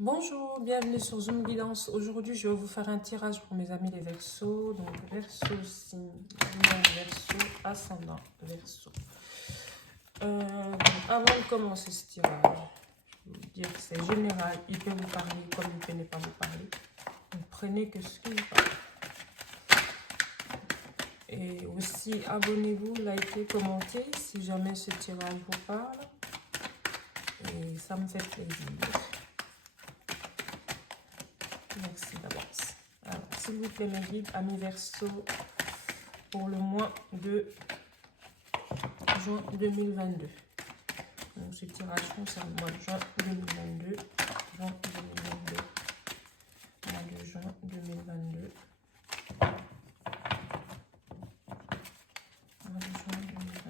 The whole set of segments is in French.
Bonjour, bienvenue sur Zoom Guidance. Aujourd'hui, je vais vous faire un tirage pour mes amis les Verseaux. Donc, Verseau, signe, lumière Verseau, ascendant Verseau. Avant de commencer ce tirage, je vais vous dire que c'est général. Il peut vous parler comme il peut ne pas vous parler. Donc, prenez que ce qu'il parle. Et aussi, abonnez-vous, likez, commentez si jamais ce tirage vous parle. Et ça me fait plaisir. Merci d'avance. Alors, s'il vous plaît, mes guides, amis Verseau, pour le mois de juin 2022. Donc, ce tirage concerne le mois de juin 2022. Juin 2022. Mois de juin 2022. Mois de juin 2022.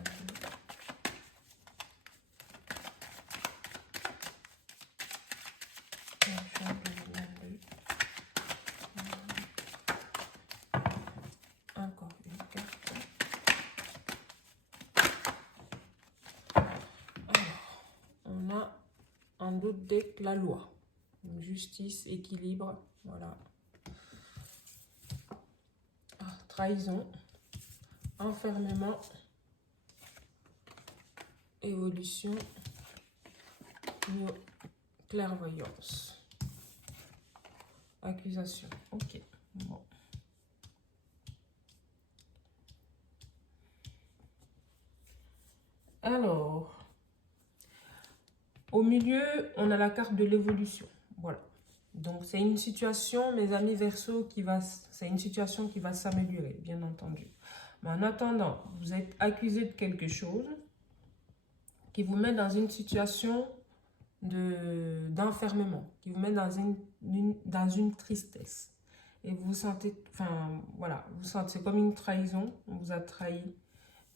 Mois de juin 2022. Encore une carte. Alors, on a un autre deck, la loi. Donc, justice, équilibre, voilà. Trahison, enfermement, évolution, clairvoyance, accusation. Ok, bon. Alors, au milieu, on a la carte de l'évolution. Voilà. Donc, c'est une situation, mes amis Verseau, c'est une situation qui va s'améliorer, bien entendu. Mais en attendant, vous êtes accusé de quelque chose qui vous met dans une situation d'enfermement, qui vous met dans une tristesse. Et vous vous sentez, enfin, voilà, vous sentez comme une trahison, on vous a trahi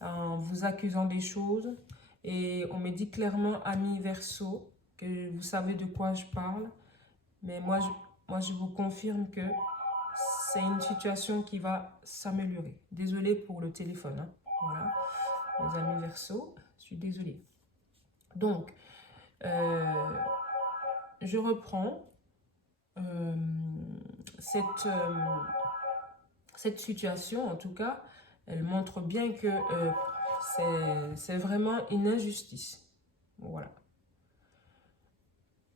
en vous accusant des choses. Et on me dit clairement, ami Verseau, que vous savez de quoi je parle. Mais moi, je vous confirme que c'est une situation qui va s'améliorer. Désolée pour le téléphone. Hein. Voilà, mes amis Verseau, je suis désolée. Donc, je reprends cette situation, en tout cas, elle montre bien que c'est vraiment une injustice. Voilà.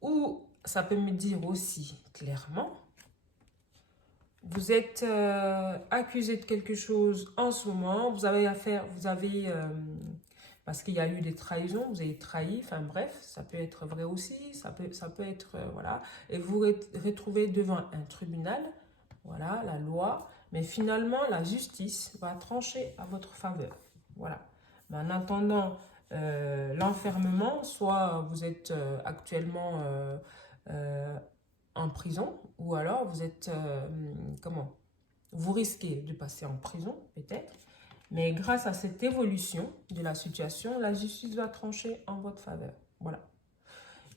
Ou ça peut me dire aussi clairement, vous êtes accusé de quelque chose en ce moment, vous avez affaire, parce qu'il y a eu des trahisons, vous avez trahi, enfin bref, ça peut être vrai aussi, ça peut être, voilà, et vous retrouvez devant un tribunal, voilà, la loi, mais finalement, la justice va trancher à votre faveur, voilà. Mais en attendant l'enfermement, soit vous êtes actuellement en prison, ou alors vous êtes, vous risquez de passer en prison, peut-être, mais grâce à cette évolution de la situation, la justice va trancher en votre faveur. Voilà.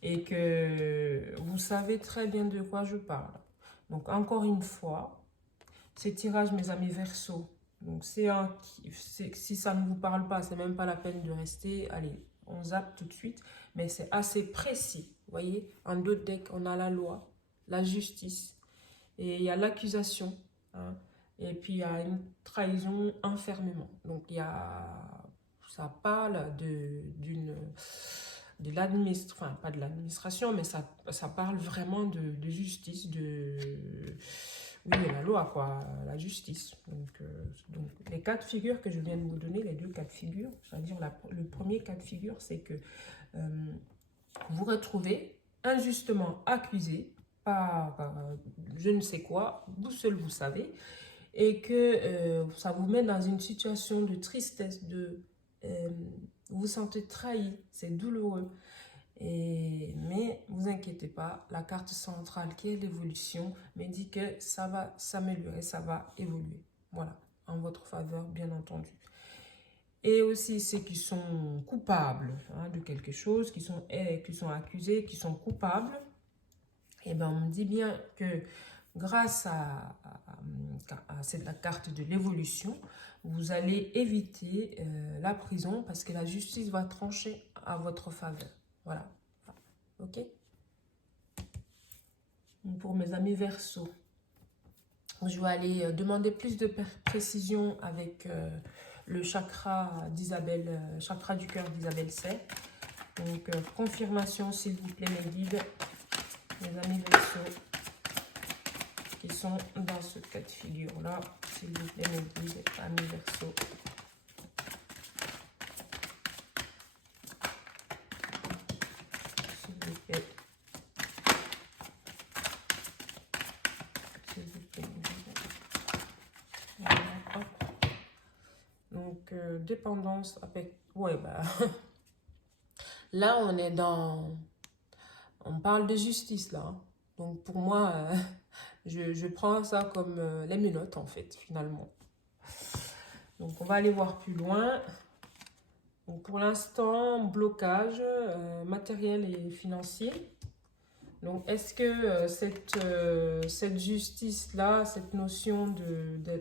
Et que vous savez très bien de quoi je parle. Donc, encore une fois, ces tirages, mes amis Verseau, donc si ça ne vous parle pas, c'est même pas la peine de rester. Allez, on zappe tout de suite. Mais c'est assez précis. Vous voyez, en deux decks, on a la loi, la justice, et il y a l'accusation. Hein. Et puis, il y a une trahison, enfermement. Donc, ça parle de l'administration, enfin, pas de l'administration, mais ça parle vraiment de justice, oui, la loi, quoi, la justice. Donc, les cas de figure que je viens de vous donner, les deux cas de figure, c'est-à-dire le premier cas de figure, c'est que vous retrouvez injustement accusé par je ne sais quoi, vous seul vous savez, et que ça vous met dans une situation de tristesse, vous vous sentez trahi, c'est douloureux. Mais vous inquiétez pas, la carte centrale qui est l'évolution me dit que ça va s'améliorer, ça va évoluer. Voilà, en votre faveur, bien entendu. Et aussi ceux qui sont coupables de quelque chose, qui sont accusés, qui sont coupables, et ben on me dit bien que grâce à la carte de l'évolution, vous allez éviter la prison parce que la justice va trancher à votre faveur. Voilà. Ok? Pour mes amis Verseau, je vais aller demander plus de précision avec le chakra d'Isabelle, chakra du cœur d'Isabelle C. Donc, confirmation, s'il vous plaît, mes guides, mes amis Verseau, qui sont dans ce cas de figure-là. S'il vous plaît, mes guides, amis Verseau. S'il vous plaît. S'il vous plaît. Voilà, hop. Donc, dépendance avec... Ouais, bah... Là, on est dans... On parle de justice, là. Hein. Donc, pour moi, je prends ça comme les menottes, en fait, finalement. Donc, on va aller voir plus loin. Donc, pour l'instant, blocage matériel et financier. Donc, est-ce que cette justice-là, cette notion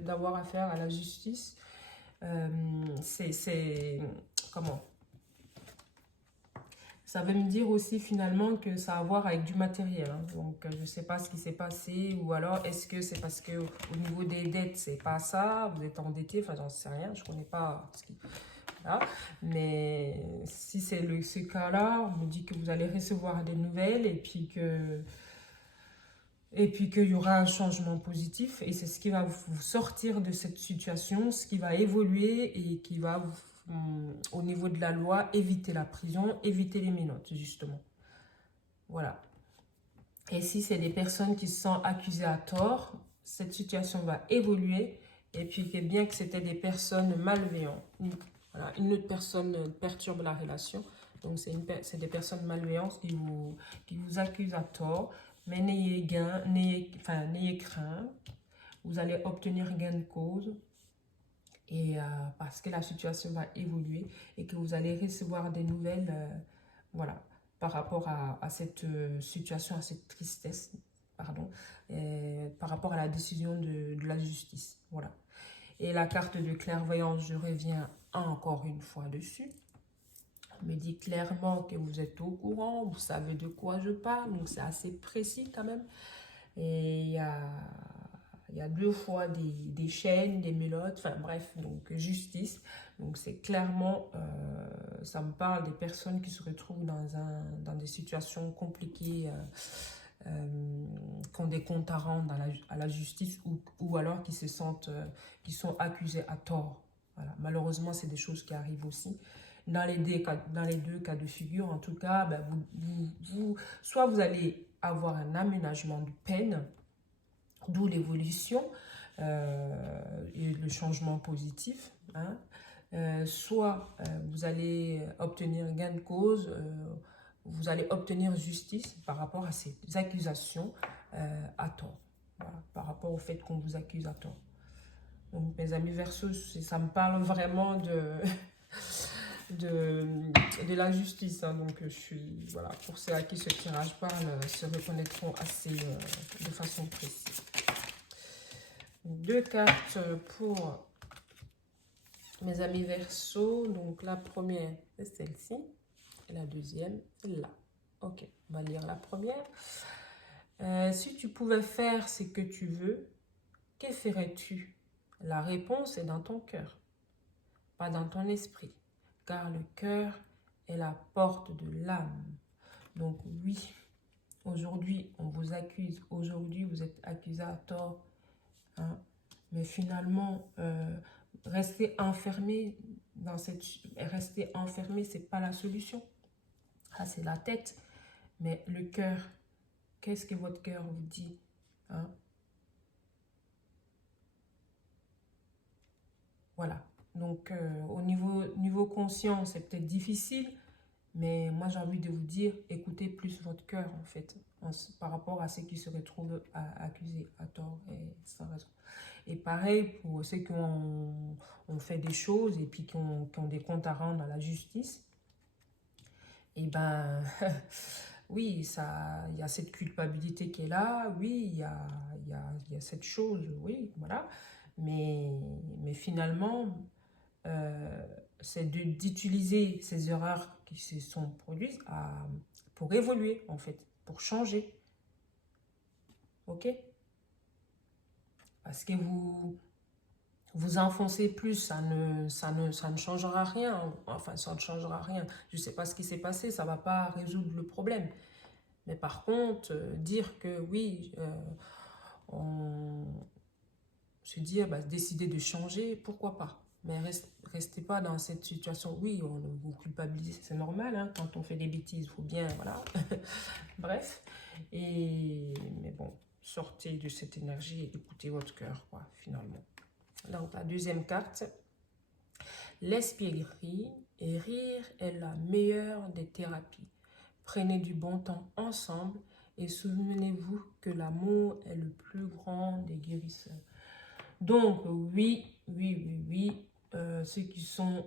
d'avoir affaire à la justice, c'est... Comment ? Ça veut me dire aussi finalement que ça a à voir avec du matériel. Hein. Donc, je ne sais pas ce qui s'est passé. Ou alors, est-ce que c'est parce qu'au niveau des dettes, c'est pas ça? Vous êtes endetté? Enfin, j'en sais rien. Je ne connais pas ce qui... Voilà. Mais si c'est ce cas-là, on me dit que vous allez recevoir des nouvelles et puis qu'il y aura un changement positif. Et c'est ce qui va vous sortir de cette situation, ce qui va évoluer et qui va vous... au niveau de la loi, éviter la prison, éviter les menottes, justement. Voilà. Et si c'est des personnes qui se sont accusées à tort, cette situation va évoluer. Et puis, bien que c'était des personnes malveillantes. Voilà, une autre personne perturbe la relation. Donc, c'est des personnes malveillantes qui vous accusent à tort. Mais n'ayez crainte. Vous allez obtenir gain de cause. Et parce que la situation va évoluer et que vous allez recevoir des nouvelles voilà, par rapport à cette situation, à cette tristesse, pardon, par rapport à la décision de la justice. Voilà. Et la carte de clairvoyance, je reviens encore une fois dessus. On me dit clairement que vous êtes au courant, vous savez de quoi je parle, donc c'est assez précis quand même. Et il y a 2 fois des chaînes, des mélodes, enfin bref, donc justice. Donc c'est clairement, ça me parle des personnes qui se retrouvent dans des situations compliquées, qui ont des comptes à rendre à la justice ou alors qui se sentent, qui sont accusés à tort. Voilà. Malheureusement, c'est des choses qui arrivent aussi. Dans les deux cas de figure, en tout cas, ben soit vous allez avoir un aménagement de peine, d'où l'évolution et le changement positif. Hein. Soit vous allez obtenir gain de cause, vous allez obtenir justice par rapport à ces accusations à tort. Voilà, par rapport au fait qu'on vous accuse à tort. Donc mes amis Verseau, ça me parle vraiment de la justice. Hein. Donc je suis, voilà, pour ceux à qui ce tirage parle, se reconnaîtront assez de façon précise. 2 cartes pour mes amis Verseau. Donc la première, c'est celle-ci. Et la deuxième, là. Ok, on va lire la première. Si tu pouvais faire ce que tu veux, que ferais-tu? La réponse est dans ton cœur, pas dans ton esprit. Car le cœur est la porte de l'âme. Donc oui, aujourd'hui, on vous accuse. Aujourd'hui, vous êtes accusé à tort. Hein? Mais finalement, rester enfermé, c'est pas la solution. Ah, c'est la tête. Mais le cœur, qu'est-ce que votre cœur vous dit? Hein? Voilà. Donc, au niveau conscient, c'est peut-être difficile. Mais moi, j'ai envie de vous dire, écoutez plus votre cœur, en fait, par rapport à ceux qui se retrouvent accusés à tort et sans raison. Et pareil pour ceux qui ont fait des choses et puis qui ont des comptes à rendre à la justice. Et ben, oui, il y a cette culpabilité qui est là, oui, il y a cette chose, oui, voilà. Mais finalement, c'est d'utiliser ces erreurs qui se sont produites pour évoluer, en fait, pour changer. ok? Parce que vous enfoncez plus, ça ne changera rien. Enfin, ça ne changera rien. Je ne sais pas ce qui s'est passé, ça ne va pas résoudre le problème. Mais par contre, dire que oui, on se dire, bah, décider de changer, pourquoi pas? Mais restez pas dans cette situation. Oui, on vous culpabilise, c'est normal, hein, quand on fait des bêtises, il faut bien, voilà. Bref. Mais bon, sortez de cette énergie et écoutez votre cœur, quoi, finalement. Donc, la deuxième carte, l'esprit rit, et rire est la meilleure des thérapies. Prenez du bon temps ensemble et souvenez-vous que l'amour est le plus grand des guérisseurs. Donc, oui, ceux qui sont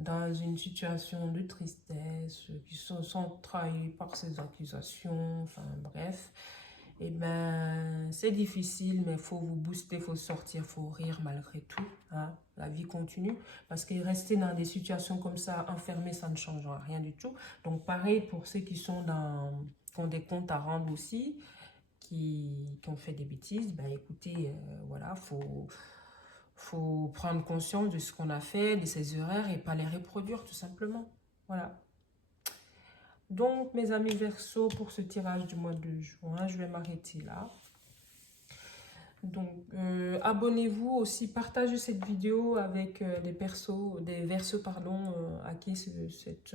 dans une situation de tristesse, ceux qui sont trahis par ces accusations, enfin bref, eh ben, c'est difficile, mais il faut vous booster, il faut sortir, il faut rire malgré tout. Hein. La vie continue, parce que rester dans des situations comme ça, enfermés, ça ne changera rien du tout. Donc, pareil pour ceux qui ont des comptes à rendre aussi, qui ont fait des bêtises, ben écoutez, voilà, faut prendre conscience de ce qu'on a fait, de ses erreurs et pas les reproduire tout simplement. Voilà. Donc, mes amis Verseau, pour ce tirage du mois de juin, je vais m'arrêter là. Donc, abonnez-vous aussi, partagez cette vidéo avec des Verseaux, pardon, à qui cette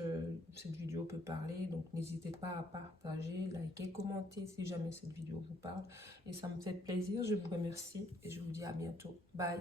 vidéo peut parler. Donc, n'hésitez pas à partager, liker, commenter si jamais cette vidéo vous parle. Et ça me fait plaisir, je vous remercie et je vous dis à bientôt. Bye!